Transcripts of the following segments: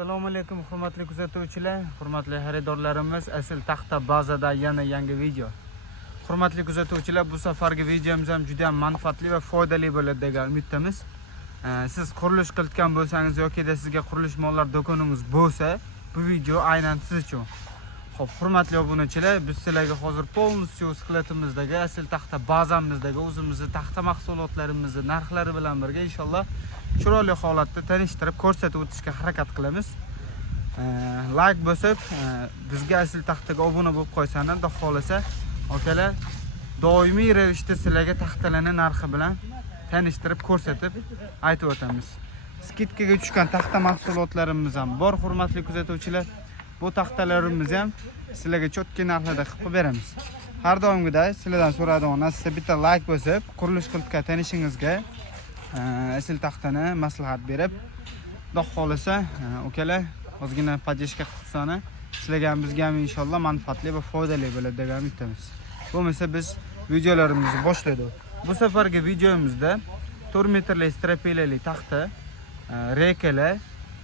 Assalomu alaykum hurmatli kuzatuvchilar, hurmatli xaridorlarimiz, asl taxta bazada yana yangi video. Hurmatli kuzatuvchilar, bu safargi videomiz ham juda ham manfaatli va foydali bo'ladi degan umiddamiz. Siz qurilish qilgan bo'lsangiz yoki sizga qurilish mollar do'koningiz bo'lsa, bu video aynan siz uchun. Xo'p, hurmatli obunachilar, biz sizlarga hozir polностью skletimizdagi asl taxta bazamizdagi o'zimizning taxta mahsulotlarimizni narxlari bilan birga inshaalloh chiroyli holatda tanishtirib ko'rsatib o'tishga harakat qilamiz. Like bosib, bizga asl taxtaga obuna bo'lib qo'ysangiz, xudo xolasa, akalar, doimiy ravishda sizlarga taxtalarning narxi bilan tanishtirib ko'rsatib aytib o'tamiz. Skidkaga tushgan taxta mahsulotlarimiz ham bor, hurmatli kuzatuvchilar. Bu taxtalarimizni ham sizlarga chotki narxlarda qilib beramiz. Har doimgidek sizlardan so'radigan narsa bitta like bosib, qurilish qilgan tanishingizga asl taxtani maslahat berib, xudo xolasa, ukalar, ozgina podдержка qilsani, sizlarga ham bizga ham inshaalloh manfaatli va foydali bo'ladi degan umiddamiz. Bo'lmasa biz videolarimizni boshlaydik. Bu safargi videomizda 4 metrli strapelali taxta, rekalar,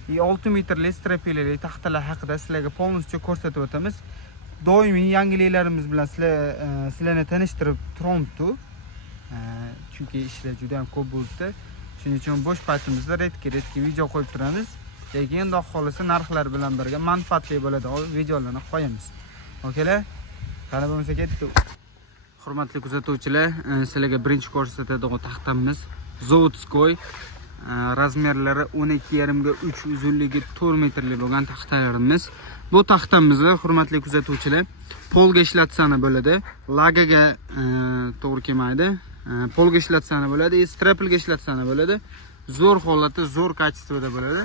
6 metrli strapelali taxtalar haqida sizlarga polностью ko'rsatib o'tamiz. Doimiy yangiliklarimiz bilan sizlarni tanishtirib turibdi. Chunki ishlar juda ham ko'p bo'ldi. Shuning uchun bo'sh paytimizda redki video qo'yib turamiz. Lekin endi xohlasa narxlar bilan birga manfaatli bo'ladigan videolarni qo'yamiz. Okalar, qani bo'lmasa ketdik. Hurmatli kuzatuvchilar, sizlarga birinchi ko'rsatadigan taxtamiz Zavodskoy, razmerlari 12,5 ga 3, uzunligi 4 metrli bo'lgan taxtalarimiz. Bu taxtamizda hurmatli kuzatuvchilar, polga ishlatsani bo'ladi, lagaga to'g'ri kelmaydi. Polga ishlatsani bo'ladi, straplga ishlatsani bo'ladi. Zo'r holatda, zo'r kачествоda bo'ladi.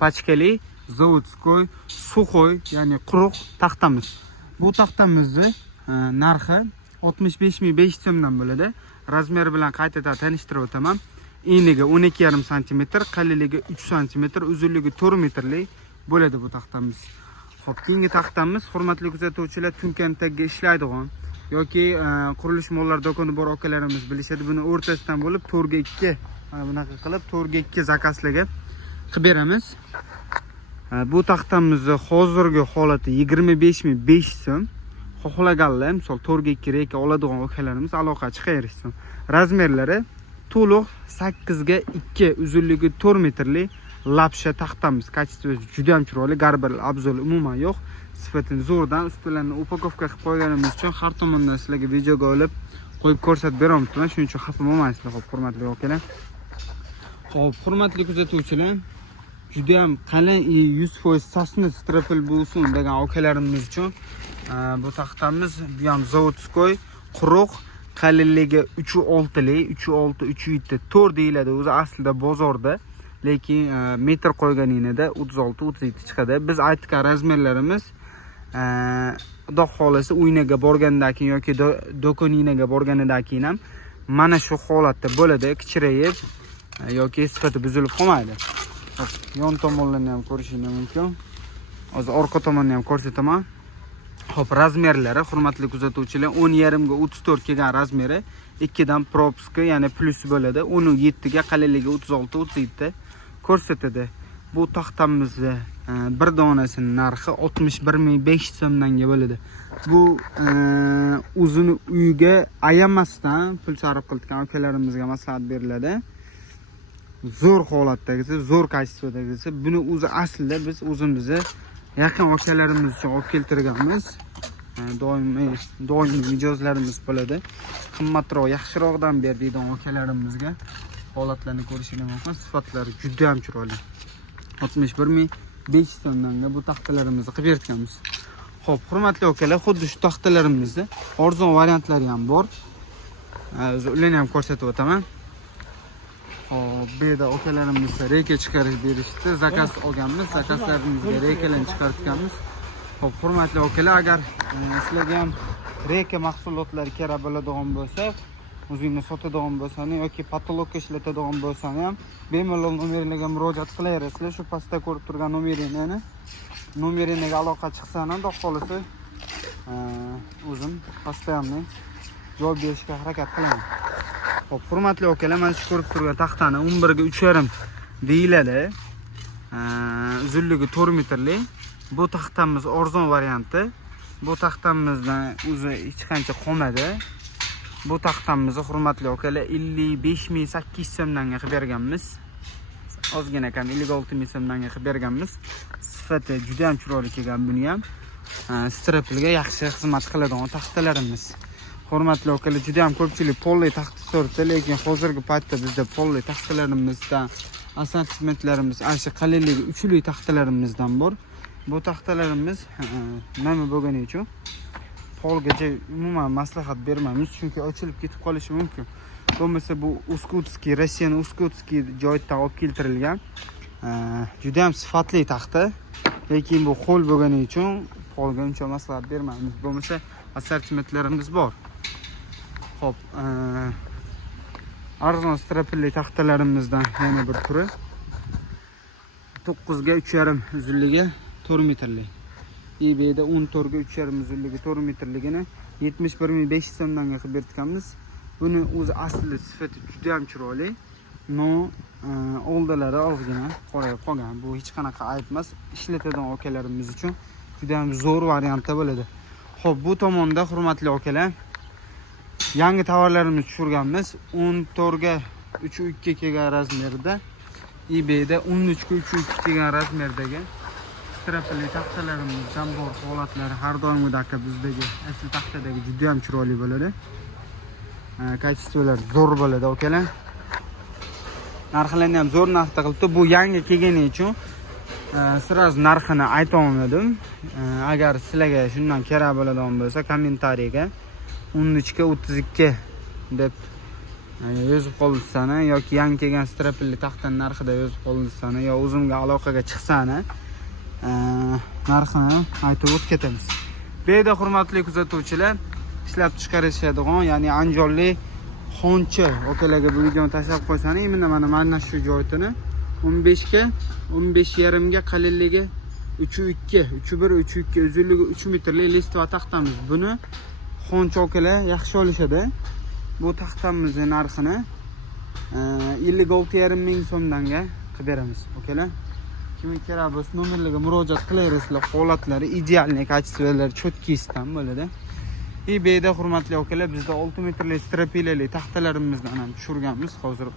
Pachkali, Zavodskoy, sukhoy, ya'ni quruq taxtamiz. Bu taxtamizni narxi 65.500 so'mdan bo'ladi. Razmer bilan qaytadan tanishtirib o'taman. Eniga 12,5 cm, qalinligi 3 cm, uzunligi 4 metrli bo'ladi bu taxtamiz. Xo'p, keyingi taxtamiz hurmatli kuzatuvchilar, tunkan tagga ishlaydigan yoki qurilish mollar do'koni bor akalarimiz bilishadi. Buni o'rtasidan bo'lib 4 ga 2, mana bunaqa qilib 4 ga 2 zakazlarga qilib beramiz. Bu taxtamizning hozirgi holati 25.500 so'm. Xohlaganlar, misol 4 ga 2 reka oladigan akalarimiz aloqachi qayrishsin. Razmerlari to'liq 8 ga 2, uzunligi 4 metrli lapsha taxtamiz. Kачествоsi juda ham chiroyli, garbar abzol umuman yo'q. Sifatini zo'rdan ustilarni upakovka qilib qo'yganimiz uchun har tomondan sizlarga videoga olib qo'yib ko'rsatib beraman. Shuning uchun xafa bo'lmaysizlar, xo'p, hurmatli akalar. Xo'p, hurmatli kuzatuvchilar, juda ham qalin 100% sasni strapel bo'lsin degan akalarimiz uchun bu taxtamiz bu ham Zavodskoy, quruq, qalinligi 3,6 li, 3,6, 3,7, 4 deyiladi o'zi aslida bozorda. Lekin metr qo'yganingizda 36-37 chiqadi. Biz aytgan razmerlarimiz xudo xolasa uynaga borgandan keyin yoki do'koningizga borganidan keyin ham mana shu holatda bo'ladi, kichrayib yoki sifati buzilib qolmaydi. Hop, yon tomonlarni ham ko'rishingiz mumkin. Hozir orqa tomonni ham ko'rsataman. Hop, razmerlari hurmatli kuzatuvchilar, 10,5 ga 34 kelgan razmeri, 2 dan propska, ya'ni plus bo'ladi. 17 ga qalinligi 36-37 ko'rsatadi. Bu taxtamizni bir donasining narxi 61.500 so'mdanga bo'ladi. Bu o'zini uyiga ayamasdan pul sarf qilgan akalarimizga maslahat beriladi. Zo'r holatdagisi, zo'r kачестводagisi. Buni o'zi aslida biz o'zimizni yaqin akalarimiz uchun olib keltirganmiz. Doimiy mijozlarimiz bo'ladi. Qimmatroq, yaxshiroqdan ber deydigan akalarimizga holatlarni ko'rishingiz mumkin. Sifatlari juda ham chiroyli. 61.500 so'mdan bu taxtalarimizni qilib berganmiz. Xo'p, hurmatli akalar, xuddi shu taxtalarimizni arzon variantlari ham bor. Ularni ham ko'rsatib o'taman. Xo'p, bu yerda akalarimiz reka chiqarib berishdi. Zakaz olganmiz, zakazlarimizga rekalarni chiqartganmiz. Xo'p, hurmatli akalar, agar sizlarga ham reka mahsulotlari kerak bo'ladigan bo'lsa, o'zingiz sotadigan bo'lsangiz yoki patologga ishlatadigan bo'lsangiz ham bemalol nomerlarga murojaat qilaverasizlar. Shu pastda ko'rib turgan nomeringizga aloqa chiqsangiz, xudo xolasa, o'zim постоянно javob berishga harakat qilaman. Xo'p, hurmatli akalar, mana shu ko'rib turgan taxtani 11 ga 3,5 deyiladi. uzunligi 4 metrli. Bu taxtamiz arzon varianti. Bu taxtamizdan o'zi hech qancha qolmadi. Bu taxtamizni hurmatli akalar 55.800 so'mdan qilib berganmiz. Ozgina kam 56.000 so'mdan qilib berganmiz. Sifati juda ham chiroyli kelgan buni ham. Straplga yaxshi xizmat qiladigan taxtalarimiz. Hurmatli akalar, juda ham ko'pchilik polli taxta so'raydi, lekin hozirgi paytda bizda polli taxtalarimizdan assortimentlarimiz, ana qalinligi uchli taxtalarimizdan bor. Bu taxtalarimiz nima bo'lgani uchun polgacha umuman maslahat bermaymiz, chunki ochilib ketib qolishi mumkin. Bo'lmasa bu Uskutskiy, Rossiya Uskutskiy joyidan olib keltirilgan juda ham sifatli taxta, lekin bu qo'l bo'lgani uchun polga uncha maslahat bermaymiz. Bo'lmasa assortimentlarimiz bor. Xo'p, arzon strapli taxtalarimizdan yana bir turi 9 ga 3,5 uzunligi 4 metrli. eBayda 14 ga 3,5 uzunligi 4 metrligini 71.500 so'mdan qilib berganmiz. Buni o'zi asli sifati juda ham chiroyli. Oldalari ozgina qorayib qolgan. Bu hech qanaqa ayb emas. Ishlatadigan akalarimiz uchun juda ham zo'r variantda bo'ladi. Xo'p, bu tomonda hurmatli akalar, yangi tovarlarimizni tushirganmiz. 14 ga 3.2 kelgan razmerda, eBayda 13 ga 3.2 kelgan razmerdagi strapli taxtalarimizdan bor holatlari har doimgidek bizdagi asl taxtadagi juda ham chiroyli bo'ladi. Kачестволар zo'r bo'ladi akalar. Narxlarni ham zo'r narxda qilibdi. Bu yangi kelgani uchun sirasi narxini ayta olmadim. Agar sizlarga shundan kerak bo'ladigan bo'lsa, kommentariyga 13 ga 32 deb yozib qo'yilsani yoki yangi kelgan strapli taxtaning narxida yozib qo'yilsani yo o'zimga aloqaga chiqsani narxini aytib o'tib ketamiz. Bu yerda hurmatli kuzatuvchilar, ishlab chiqarishadigan, ya'ni andijonlik xonchi akalarga bu videoni tashlab qo'ysani, mana shu joyini 15 ga 15,5 ga qalinligi 3.2, 3.1, 3.2 uzunligi 3 metrli listva taxtamiz. Buni xonchi akalar yaxshi olishadi. Bu taxtamizning narxini 56,5 ming so'mdan qilib beramiz akalar. Kimga kerak bo'lsa nomerlarga murojaat qilaverasizlar. Holatlari idealniy, kачестволari cho'tkisidan bo'ladi. eBayda hurmatli akalar, bizda 6 metrli strapilali taxtalarimizdan ham tushirganmiz. Hozir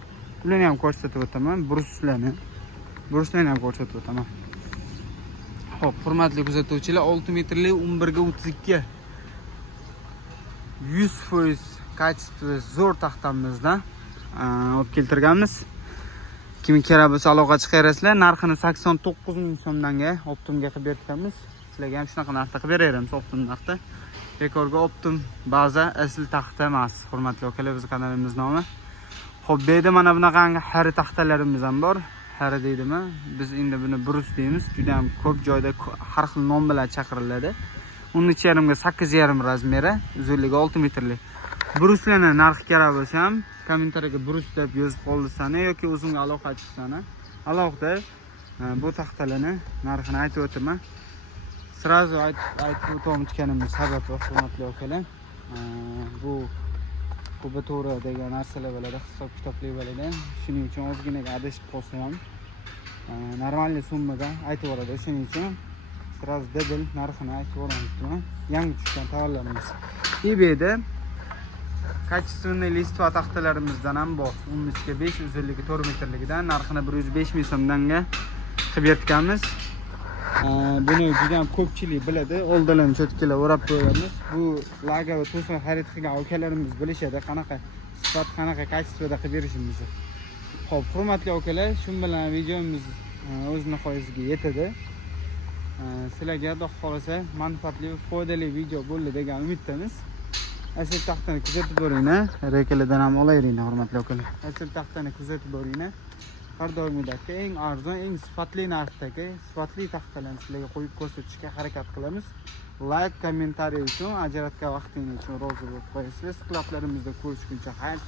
ularni ham ko'rsatib o'taman. Bruslarni ham ko'rsatib o'taman. Xo'p, hurmatli kuzatuvchilar, 6 metrli 11 ga 32 100% kачество zo'r taxtamizdan olib keltirganmiz. Kimga kerak bo'lsa aloqa chiqarasizlar. Narxini 89 ming so'mdan optimga qilib berganmiz. Sizlarga ham shunaqa narxda qilib beraveramiz, optim narxda. Bekorga optim baza asl taxta emas, hurmatli akalar, biz kanalimiz nomi. Xo'p, bu yerda mana bunaqangi xari taxtalarimiz ham bor. Xari deydimi? Biz endi buni brus deymiz. Juda ham ko'p joyda har xil nom bilan chaqiriladi. 13,5 ga 8,5 razmeri, uzunligi 6 metrli. Bruslarning narxi kerak bo'lsa ham kommentariyaga brus deb yozib qo'yilsani yoki o'zimga aloqa chiqsani, alohida bu taxtalarning narxini aytib o'taman. Sirazu aytib o'tganimiz sababi hurmatli akalar, bu kubatura degan narsalar bo'ladi, hisob kitobli bo'ladi. Shuning uchun ozgina adashib qolsa ham normalniy summaga aytib o'radi. Shuning uchun sirazu dedil narxini aytib o'rayapman. Yangi tushgan tovarlarimiz. eBayda kачественный listva taxtalarimizdan ham bor. 13 ga 5 uzunligi 4 metrligidan narxini 105 ming so'mdan qilib berganmiz. Buni juda ham ko'pchilik biladi. Oldindan cho'tkalar o'rab qo'yamiz. Bu laga va to'sin xarid qilgan akalarimiz bilishadi, qanaqa sifat, qanaqa kачествоda qilib berishimizni. Xo'p, hurmatli akalar, shu bilan videomiz o'z nihoyasiga yetadi. Sizlarga xudo xolasa manfaatli va foydali video bo'ldi degan umiddamiz. Asl taxtani kuzatib boringlar. Rekalardan ham olaveringlar, hurmatli akalar. Asl taxtani kuzatib boringlar. Har doimgidek eng arzon, eng sifatli narxdagi sifatli taxtalarni sizlarga qo'yib ko'rsatishga harakat qilamiz. Like, kommentariy uchun, ajratgan vaqtingiz uchun rozi bo'lib qo'yasizlar. Suhbatlarimizda ko'rishguncha xayr.